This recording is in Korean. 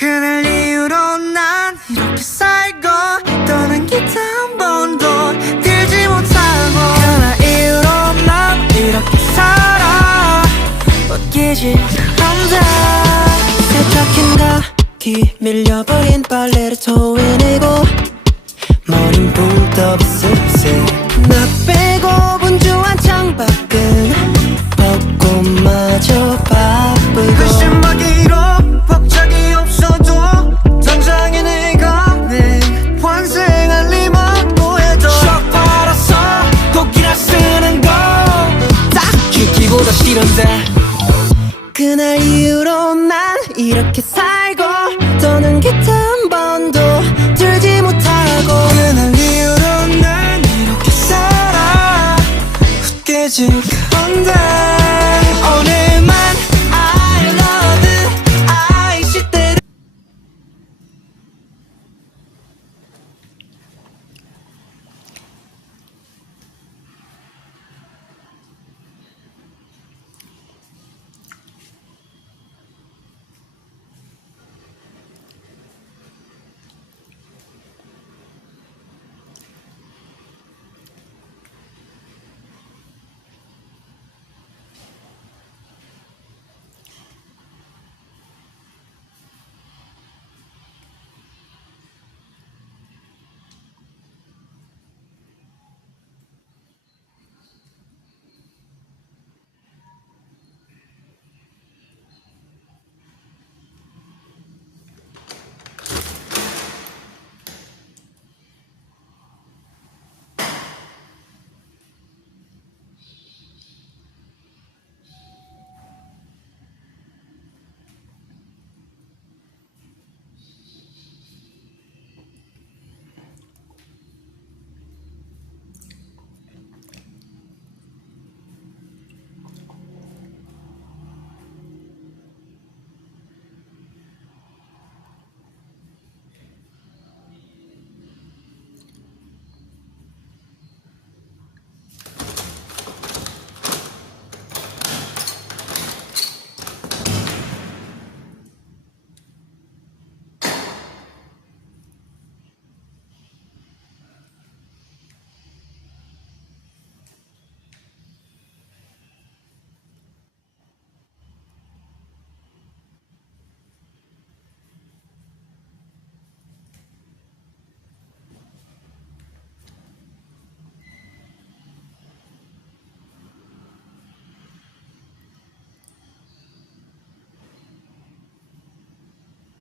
그날 이후로 난 이렇게 살고 떠난 기타 한 번도 들지 못하고 그날 이후로 난 이렇게 살아 웃기지 않다. 세탁한 각이 밀려버린 빨래를 토해내고 머린 붕 떠 비슬슬 나 빼고 분주한 창밖은 벚꽃마저 바쁘고 의심하기로 법적이 없어도 당장에 내가는 환생할 리만 뭐해도 shock 받아서 곡이라 쓰는 거 딱 죽기보다 싫은데 그날 이후로 난 이렇게 살고 더는 기타 한 번도 들지 못하고 그날 이후로 난 이렇게 살아 웃기지 않다.